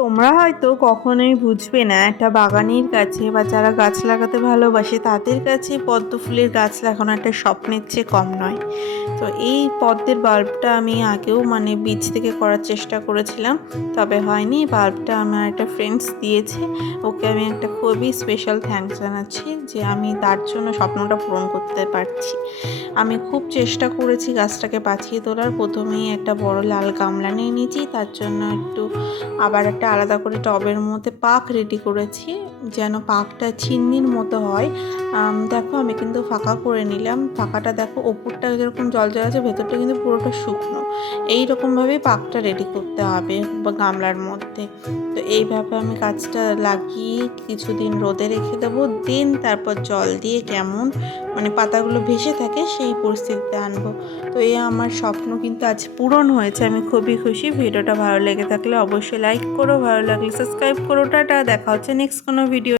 তোমরা হয়তো কখনোই বুঝবে না একটা বাগানের কাছে বা যারা গাছ লাগাতে ভালোবাসে তাদের কাছে পদ্ম ফুলের গাছ লাগানো একটা স্বপ্নের চেয়ে কম নয়। তো এই পদ্মের বাল্বটা আমি আগেও বীজ থেকে করার চেষ্টা করেছিলাম, তবে হয়নি। বাল্বটা আমার একটা ফ্রেন্ডস দিয়েছে, ওকে আমি একটা খুবই স্পেশাল থ্যাঙ্কস জানাচ্ছি যে আমি তার জন্য স্বপ্নটা পূরণ করতে পারছি। আমি খুব চেষ্টা করেছি গাছটাকে বাঁচিয়ে তোলার। প্রথমেই একটা বড় লাল গামলা নিয়ে নিয়েছি, তার জন্য একটু আবার একটা আলাদা করে টবের মধ্যে পাক রেডি করেছি যেন পাকটা চিন্নির মতো হয়। দেখো আমি কিন্তু ফাঁকা করে নিলাম। ফাঁকাটা দেখো, ওপরটা যেরকম জল জল আছে, ভেতরটা কিন্তু পুরোটা শুকনো। এইরকমভাবেই পাকটা রেডি করতে হবে বা গামলার মধ্যে। তো এইভাবে আমি গাছটা লাগিয়ে কিছুদিন রোদে রেখে দেবো, দেন তারপর জল দিয়ে কেমন পাতাগুলো ভেসে থাকে সেই পরিস্থিতিতে আনবো। তো এই আমার স্বপ্ন কিন্তু আজ পূরণ হয়েছে, আমি খুবই খুশি। ভিডিওটা ভালো লেগে থাকলে অবশ্যই লাইক করো, ভালো লাগলে সাবস্ক্রাইব করো। টাটা, দেখা হচ্ছে নেক্সট কোনো ভিডিও।